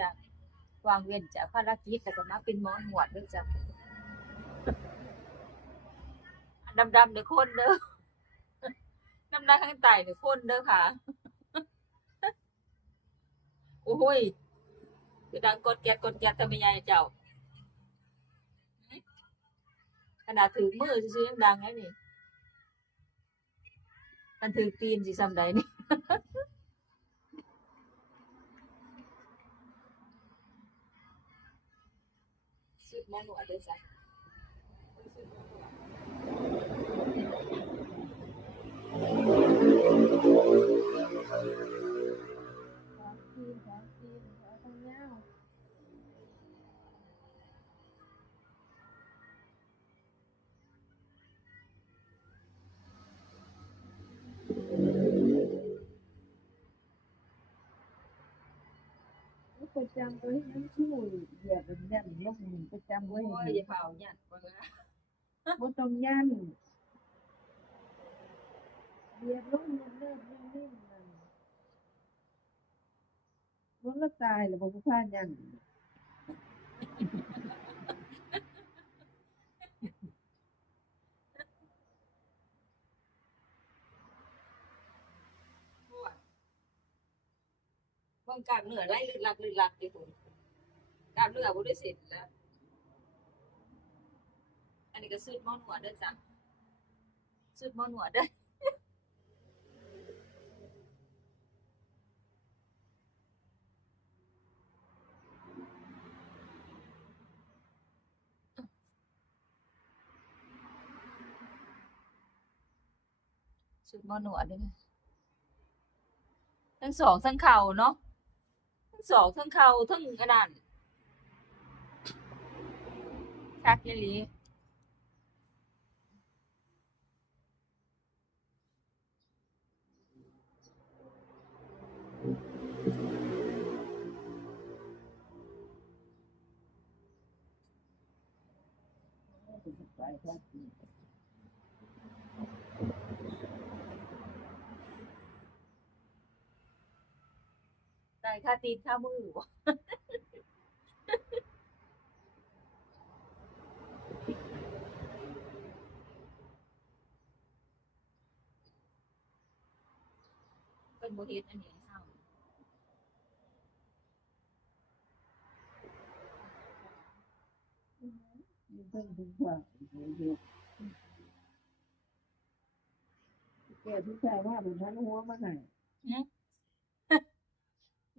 จากวางเว้นจากภารกิจแล้วก็มาเป็นหมอนวดเด้อจ้ะอันดำๆเนี่ยคนเด้อดำๆข้างใต้เนี่ยคนเด้อค่ะโอ้โฮคือดังกดแก๊กๆทำไมใหญ่เจ้าขนาดถือมือซื่อๆยังดังเลยนี่คันถือตีนสิส่ำใดนี่สุดหมอนวดเด้อจ้ะสุดหมอนวดสามตีนขาทางยาวประจำไว้น้ำชู่เหยียบแน่นๆลงประจำไว้ โอ้ยอย่าเฝ้าหยัดว่าบ่ต้องยันเหยียบลงเนิบๆนิ่มๆนั่นบ่ละตายแล้วบ่ผู้พานยันนวดเบิ่งกล้ามเนื้อไหลลึกลักอยู่พุ่นกล้ามเนื้อบ่ได้เสร็จแล้วอันนี้ก็สุดหมอนวดเด้อจ้ะสุดหมอนวดเด้อสุดหมอนวดเด้อทั้งศอกทั้งเข่าเนาะทั้งศอกทั้งเข่าทั้งอันนั้นคักอีหลีไปครับได้ค่าตีนค่ามือบ่เพิ่นบ่เฮ็ดอันนี้ให้เฮามีเพิ่นถึงว่าเฮ็ดแก้ผู้ชายว่าเป็นพันหัวมาให้หือ